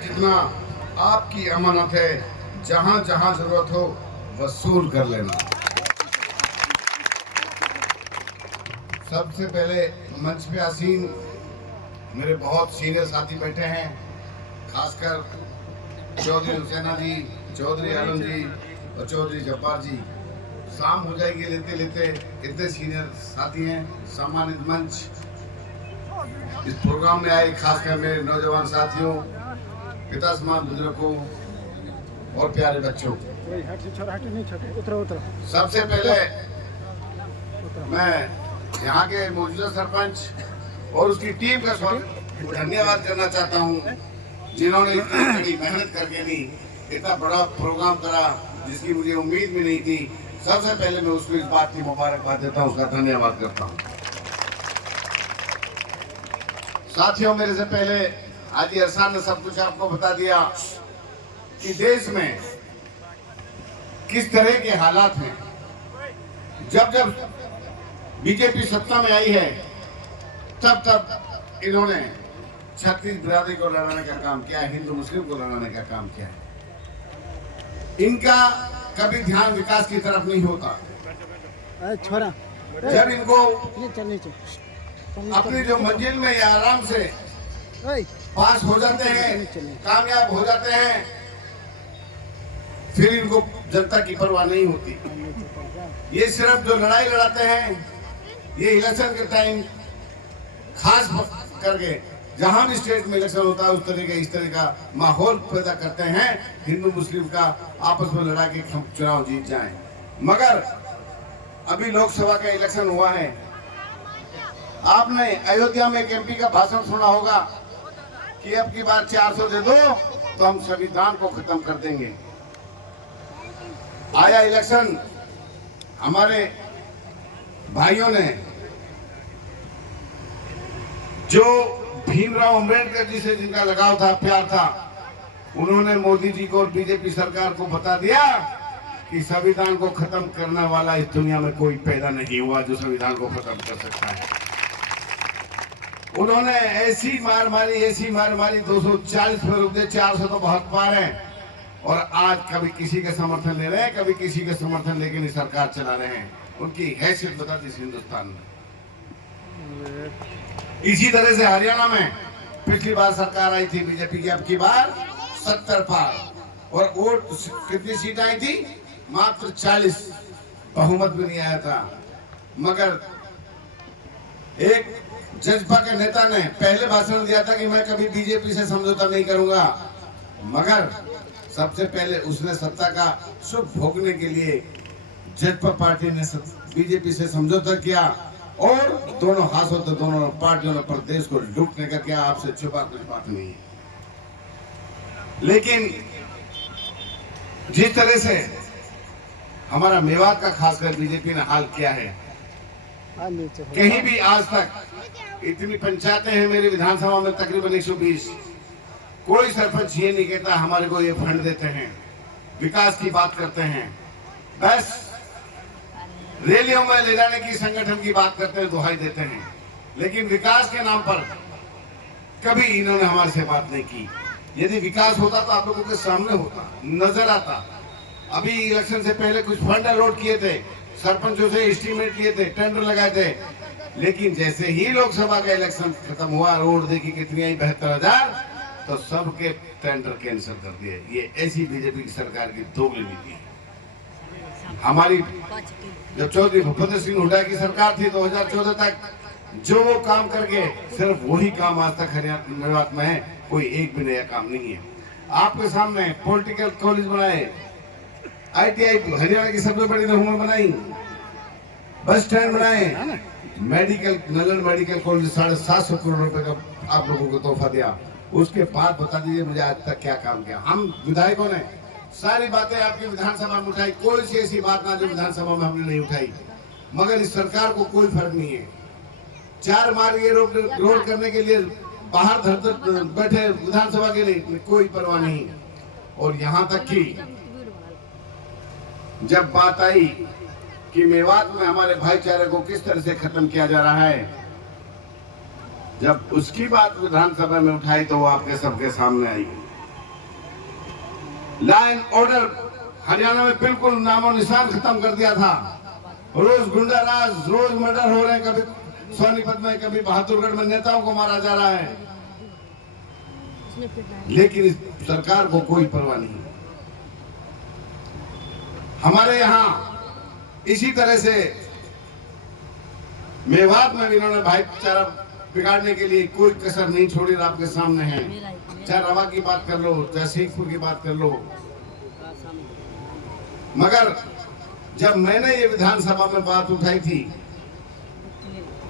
जितना आपकी अमानत है, जहां जहां जरूरत हो वसूल कर लेना। सबसे पहले मंच पे आसीन मेरे बहुत सीनियर साथी बैठे हैं, खासकर चौधरी हुसैना जी, चौधरी आलम जी और चौधरी जब्बार जी। शाम हो जाएगी लेते लेते, इतने सीनियर साथी हैं। सम्मानित मंच, इस प्रोग्राम में आए खासकर मेरे नौजवान साथियों, पिता समान बुजुर्गों और प्यारे बच्चों, सबसे पहले मैं यहाँ के मौजूदा सरपंच और उसकी टीम का धन्यवाद करना चाहता हूँ, जिन्होंने इतनी बड़ी मेहनत करके भी इतना बड़ा प्रोग्राम करा जिसकी मुझे उम्मीद भी नहीं थी। सबसे पहले मैं उसको इस बात की मुबारकबाद देता हूँ, उसका धन्यवाद करता हूँ। साथियों, मेरे से पहले हाजी अरसान ने सब कुछ आपको बता दिया कि देश में किस तरह के हालात हैं। जब जब बीजेपी सत्ता में आई है तब तब इन्होंने छत्तीस बिरादरी को लड़ाने का काम किया है, हिंदू मुस्लिम को लड़ाने का काम किया है। इनका कभी ध्यान विकास की तरफ नहीं होता। जब इनको अपनी जो मंजिल में या आराम से पास हो जाते हैं, कामयाब हो जाते हैं, फिर इनको जनता की परवाह नहीं होती। ये सिर्फ जो लड़ाई लड़ाते हैं, ये इलेक्शन के टाइम खास करके जहां भी स्टेट में इलेक्शन होता है उस तरह के इस तरह का माहौल पैदा करते हैं, हिंदू मुस्लिम का आपस में लड़ा के चुनाव जीत जाएं। मगर अभी लोकसभा का इलेक्शन हुआ है, आपने अयोध्या में एक एमपी का भाषण सुना होगा कि अब की बार 400 दे दो तो हम संविधान को खत्म कर देंगे। आया इलेक्शन, हमारे भाइयों ने जो भीमराव अंबेडकर जी से जिनका लगाव था, प्यार था, उन्होंने मोदी जी को और बीजेपी सरकार को बता दिया कि संविधान को खत्म करने वाला इस दुनिया में कोई पैदा नहीं हुआ जो संविधान को खत्म कर सकता है। उन्होंने ऐसी मार मारी 240 पे रुक गए, 400 तो बहुत पार है। और आज कभी किसी का समर्थन ले रहे हैं, कभी किसी का समर्थन लेके नहीं सरकार चला रहे हैं। उनकी हैसियत बता दी हिंदुस्तान में। इसी तरह से हरियाणा में पिछली बार सरकार आई थी बीजेपी की, अब की बार 70 पार। और वोट कितनी सीट आई थी? मात्र 40, बहुमत भी नहीं आया था। मगर एक जजपा के नेता ने पहले भाषण दिया था कि मैं कभी बीजेपी से समझौता नहीं करूंगा, मगर सबसे पहले उसने सत्ता का सुख भोगने के लिए जजपा पार्टी ने बीजेपी से समझौता किया और दोनों हाथों से दोनों पार्टियों ने प्रदेश को लूटने का किया। आपसे छुपा कुछ बात नहीं है। लेकिन जिस तरह से हमारा मेवात का खासकर बीजेपी ने हाल किया है, कहीं भी आज तक इतनी पंचायतें हैं मेरी विधानसभा में, तकरीबन 120, कोई सरपंच ये नहीं कहता हमारे को ये फंड देते हैं, विकास की बात करते हैं। बस रैलियों में ले जाने की, संगठन की बात करते हैं, दुहाई देते हैं, लेकिन विकास के नाम पर कभी इन्होंने हमारे से बात नहीं की। यदि विकास होता तो आप लोगों के सामने होता, नजर आता। अभी इलेक्शन से पहले कुछ फंड अलॉट किए थे, सरपंचों से एस्टीमेट लिए थे, टेंडर लगाए थे, लेकिन जैसे ही लोकसभा का इलेक्शन खत्म हुआ, रोड देखी कितनी आई, 72,000, तो सबके टेंडर कैंसिल कर दिए। ये ऐसी बीजेपी की सरकार की दोगली नीति है। हमारी जब चौधरी भूपेंद्र सिंह हुड्डा की सरकार थी 2014 तक, जो वो काम करके सिर्फ वही काम आज तक हरियाणा मेवात में है, कोई एक भी नया काम नहीं है। आपके सामने पॉलिटिकल कॉलेज बनाए, ITI हरियाणा की सबसे बड़ी नहूं बनाई, बस स्टैंड बनाए, मेडिकल नलन मेडिकल कॉलेज 750 करोड़ रुपए का आप लोगों को तोहफा दिया। उसके बाद बता दीजिए मुझे आज तक क्या काम किया। हम विधायकों ने सारी बातें आपकी विधानसभा में उठाई, कोई सी ऐसी बात ना जो विधानसभा में हमने नहीं उठाई, मगर इस सरकार को कोई फर्क नहीं है। 4 मार्ग ये रोड करने के लिए बाहर धर बैठे विधानसभा के लिए कोई परवाह नहीं। और यहाँ तक कि जब बात आई कि मेवात में हमारे भाईचारे को किस तरह से खत्म किया जा रहा है, जब उसकी बात विधानसभा में उठाई तो वो आपके सबके सामने आई। लॉ एंड ऑर्डर हरियाणा में बिल्कुल नामो निशान खत्म कर दिया था। रोज गुंडा राज, रोज मर्डर हो रहे हैं, कभी सोनीपत में, कभी बहादुरगढ़ में नेताओं को मारा जा रहा है, लेकिन इस सरकार को कोई परवाह नहीं। हमारे यहाँ इसी तरह से मेवात में भी इन्होंने भाईचारा बिगाड़ने के लिए कोई कसर नहीं छोड़ी। आपके सामने है, चाहे रवा की बात कर लो, चाहे शेखपुर की बात कर लो। मगर जब मैंने ये विधानसभा में बात उठाई थी,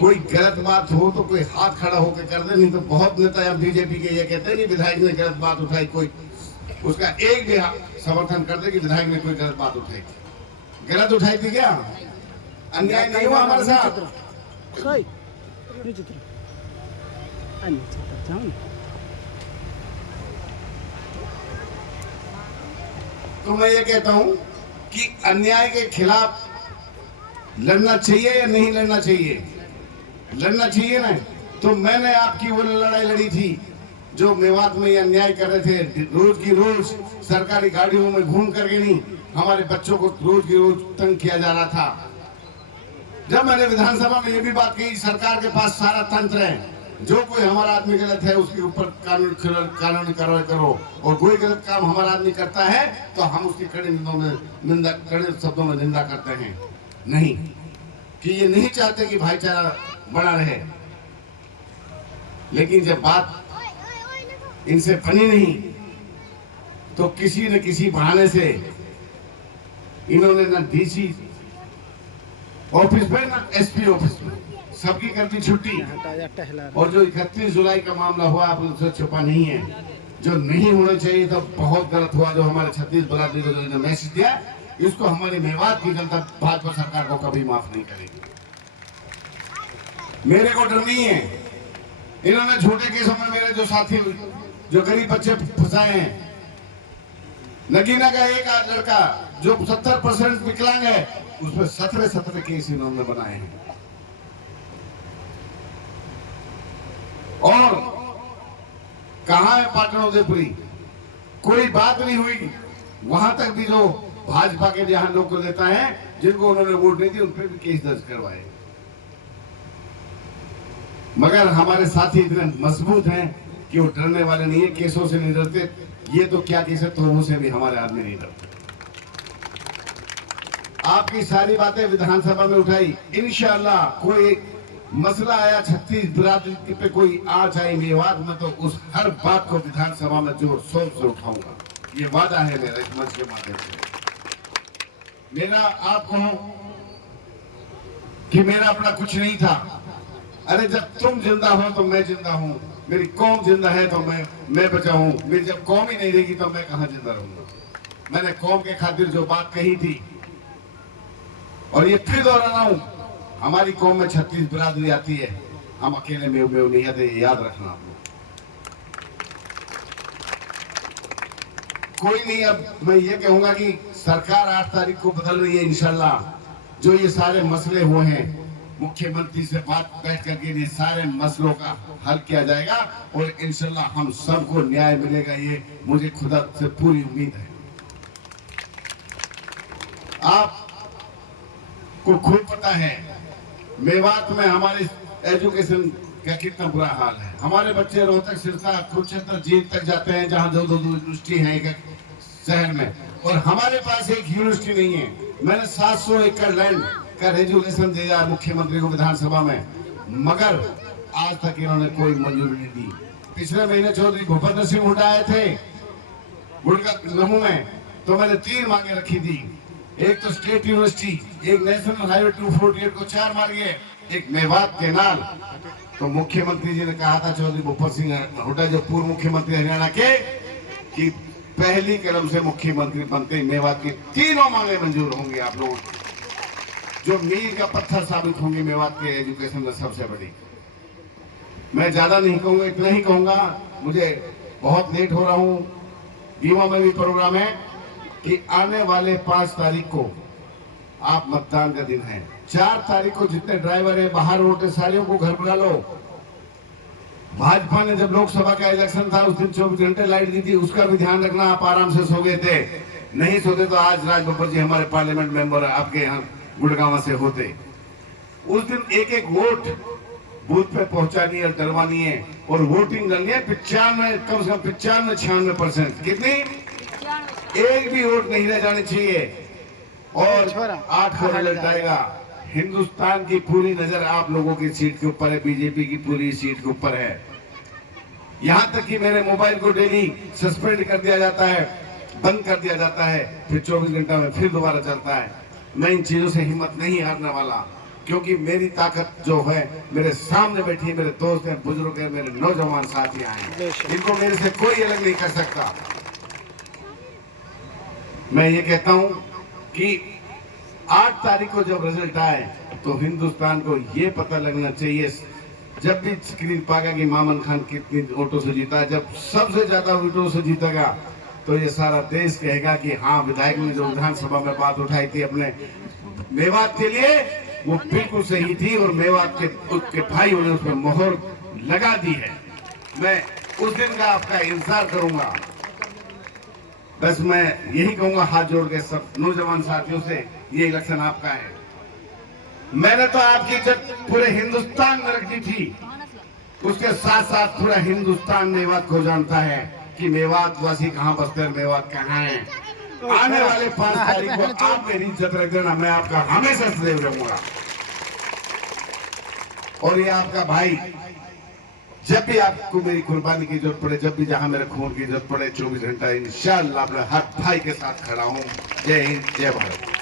कोई गलत बात हो तो कोई हाथ खड़ा होकर कर दे, नहीं तो बहुत नेता या बीजेपी के ये कहते हैं कि विधायक ने गलत बात उठाई, कोई उसका एक भी समर्थन कर दे कि विधायक ने कोई गलत बात उठाई थी। गलत उठाई थी क्या? अन्याय नहीं हुआ हमारे साथ? तो मैं ये कहता हूं कि अन्याय के खिलाफ लड़ना चाहिए या नहीं लड़ना चाहिए? लड़ना चाहिए ना। तो मैंने आपकी वो लड़ाई लड़ी थी जो मेवात में ये अन्याय कर रहे थे, रोज की रोज सरकारी गाड़ियों में घूम करके नहीं, हमारे बच्चों को रोज की रोज तंग किया जा रहा था। जब मैंने विधानसभा में ये भी बात कही, सरकार के पास सारा तंत्र है, जो कोई हमारा आदमी गलत है उसके ऊपर कानूनी कार्रवाई करो, और कोई गलत काम हमारा आदमी करता है तो हम उसकी कड़े शब्दों में निंदा करते हैं। नहीं, कि ये नहीं चाहते कि भाईचारा बना रहे, लेकिन जब बात इनसे बनी नहीं तो किसी न किसी बहाने से इन्होंने ना डीसी ऑफिस में ना एसपी ऑफिस में सबकी कर दी छुट्टी। और जो 31 जुलाई का मामला हुआ, आप उससे छुपा नहीं है, जो नहीं होना चाहिए तो बहुत गलत हुआ। जो हमारे 36 बरादरी को जो मैसेज दिया, इसको हमारी मेवात की जनता भाजपा सरकार को कभी माफ नहीं करेगी। मेरे को डर नहीं है। इन्होंने छोटे केसों में मेरे जो साथी जो गरीब बच्चे फंसाए हैं, नगीना का एक लड़का जो 70% विकलांग है, उसमें 17 केस इन्होंने बनाए हैं। और कहा है पाटन उदयपुरी, कोई बात नहीं हुई। वहां तक भी जो भाजपा के जहां लोग को लेता है, जिनको उन्होंने वोट नहीं दी, उन पर भी केस दर्ज करवाए। मगर हमारे साथी इतने मजबूत हैं कि वो डरने वाले नहीं है, केसों से नहीं डरते। ये तो क्या केस है, तो से भी हमारे आदमी नहीं डरते। आपकी सारी बातें विधानसभा में उठाई, इंशाअल्लाह कोई मसला आया 36 बिरादरी पे कोई आ जाए मेवात में, तो उस हर बात को विधानसभा में जोर शोर से उठाऊंगा। ये वादा है मेरा इस मंच के माध्यम से। मेरा आप कहूं कि मेरा अपना कुछ नहीं था। अरे जब तुम जिंदा हो तो मैं जिंदा हूं, मेरी कौम जिंदा है तो मैं बचा हूं। मेरी जब कौम ही नहीं रहेगी तो मैं कहां जिंदा रहूंगा। मैंने कौम के खातिर जो बात कही थी, और ये फिर दोहरा रहा हूं, हमारी कौम में 36 बिरादरी आती है, हम अकेले में नहीं आते, याद रखना आप लोग। कोई नहीं। अब मैं ये कहूंगा कि सरकार 8 तारीख को बदल रही है इंशाल्लाह। जो ये सारे मसले हुए हैं, मुख्यमंत्री से बात बैठ करके ये सारे मसलों का हल किया जाएगा, और इंशाल्लाह हम सबको न्याय मिलेगा, ये मुझे खुदा से पूरी उम्मीद है। आपको खूब पता है मेवात में हमारे एजुकेशन का कितना बुरा हाल है। हमारे बच्चे रोहतक, सिरसा, कुरुक्षेत्र, जींद तक जाते हैं, जहाँ दो यूनिवर्सिटी है एक शहर में, और हमारे पास एक यूनिवर्सिटी नहीं है। मैंने 700 एकड़ लैंड का रेजुलेशन दिया मुख्यमंत्री को विधानसभा में, मगर आज तक इन्होंने कोई मंजूरी नहीं दी। पिछले महीने चौधरी भूपेंद्र सिंह हुड्डा आए थे नमू में, तो मैंने 3 मांगे रखी थी। एक तो स्टेट यूनिवर्सिटी, एक नेशनल हाईवे 248 को 4 मांगे, एक मेवात केनाल। तो मुख्यमंत्री जी ने कहा था, चौधरी भूपेंद्र सिंह हुड्डा जो पूर्व मुख्यमंत्री हरियाणा के, कि पहली कदम से मुख्यमंत्री बनते मेवात की 3 मांगे मंजूर होंगी आप लोगों को, जो मील का पत्थर साबित होंगे मेवात के एजुकेशन में सबसे बड़ी। मैं ज्यादा नहीं कहूंगा, इतना ही कहूंगा, मुझे बहुत लेट हो रहा हूं। दीवा में भी प्रोग्राम है कि आने वाले 5 तारीख को आप मतदान का दिन है। 4 तारीख को जितने ड्राइवर है बाहर रोड सारियों को घर बुला लो, भाजपा ने जब लोकसभा का इलेक्शन था उस दिन 24 घंटे लाइट दी थी, उसका भी ध्यान रखना। आप आराम से सो गए थे, नहीं सोते तो आज राज बब्बर जी हमारे पार्लियामेंट मेंबर आपके यहाँ गुड़गांव से होते। उस दिन एक एक वोट बूथ पे पहुंचानी है, डरवानी है और वोटिंग करनी है 95, कम से कम 95-96%। कितनी? एक भी वोट नहीं रह जानी चाहिए। और 8 को रिजल्ट आएगा। हिंदुस्तान की पूरी नजर आप लोगों की सीट के ऊपर है, बीजेपी की पूरी सीट के ऊपर है। यहां तक कि मेरे मोबाइल को डेली सस्पेंड कर दिया जाता है, बंद कर दिया जाता है, फिर 24 घंटा में फिर दोबारा चलता है। मैं इन चीजों से हिम्मत नहीं हारने वाला, क्योंकि मेरी ताकत जो है मेरे सामने बैठी, मेरे दोस्त हैं, बुजुर्ग हैं, मेरे नौजवान साथी हैं, इनको मेरे से कोई अलग नहीं कर सकता। मैं ये कहता हूं कि 8 तारीख को जब रिजल्ट आए तो हिंदुस्तान को ये पता लगना चाहिए, जब भी स्क्रीन पाएगा कि मामन खान कितनी वोटों से जीता है, जब सबसे ज्यादा वोटों से जीतेगा तो ये सारा देश कहेगा कि हाँ, विधायक ने जो विधानसभा में बात उठाई थी अपने मेवात के लिए, वो बिल्कुल सही थी और मेवात के भाइयों ने उस पर मोहर लगा दी है। मैं उस दिन का आपका इंतजार करूंगा। बस मैं यही कहूंगा हाथ जोड़ के सब नौजवान साथियों से, ये इलेक्शन आपका है। मैंने तो आपकी इज्जत पूरे हिंदुस्तान में रखी थी, उसके साथ साथ पूरा हिंदुस्तान मेवात को जानता है कि मेवात वासी कहाँ बसते हैं, मेवात कहाँ है। आने वाले 5 तारीख को आप मेरी इज्जत रख देना, मैं आपका हमेशा सदैव रहूंगा। और ये आपका भाई, जब भी आपको मेरी कुर्बानी की जरूरत पड़े, जब भी जहां मेरे खून की जरूरत पड़े, 24 घंटा इंशाअल्लाह अपने हर भाई के साथ खड़ा हूं। जय हिंद, जय भारत।